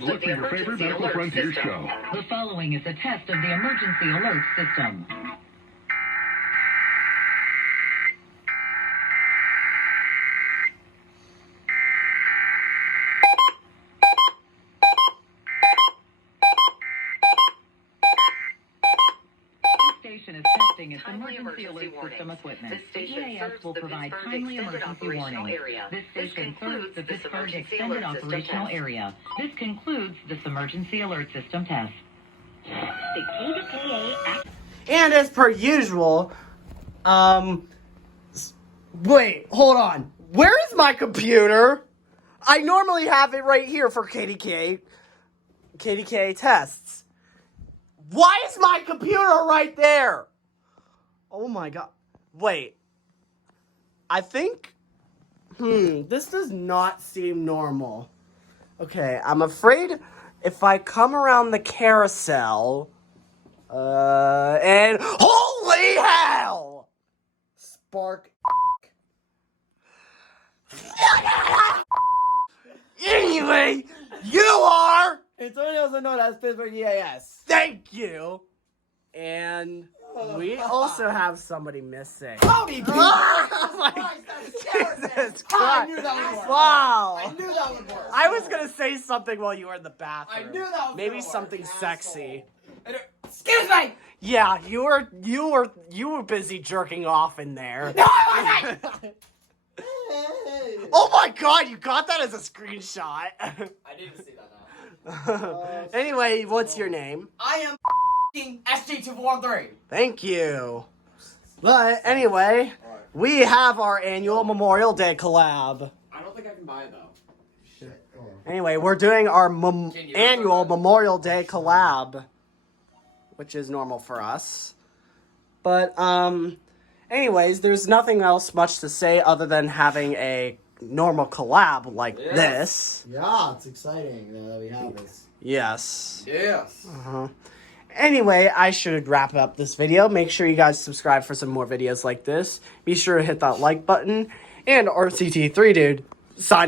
Look for your favorite Medical Frontier show. The following is a test of the emergency alert system. This station is testing its emergency alert system equipment. The EAS will provide timely emergency warnings. This station serves the Pittsburgh Extended Operational Area. This concludes this emergency alert system test. The KDKA. And as per usual, wait, hold on. Where is my computer? I normally have it right here for KDKA tests. Why is my computer right there? Oh my god. Wait. I think, this does not seem normal. Okay, I'm afraid if I come around the carousel, and holy hell! Spark. Anyway, you are Antonio, also known as Pittsburgh EAS. Thank you. And we also have somebody missing. Howdy, people! Oh my Jesus Christ. I knew that would work. Wow. I knew that would work. I was gonna say something while you were in the bathroom. I knew that was Maybe gonna work, something asshole. sexy. Excuse me! Yeah, you were busy jerking off in there. No, I wasn't! Oh my god, you got that as a screenshot. I didn't see that now. Anyway, what's your name? I am SG2413. Thank you. But anyway, we have our annual Memorial Day collab. I don't think I can buy it though. Shit. Anyway, we're doing our annual Memorial Day collab, which is normal for us. But, anyways, there's nothing else much to say other than having a normal collab like this. Yeah, it's exciting that we have this. Yes. Yes. Anyway, I should wrap up this video. Make sure you guys subscribe for some more videos like this. Be sure to hit that like button. And RCT3 Dude, signing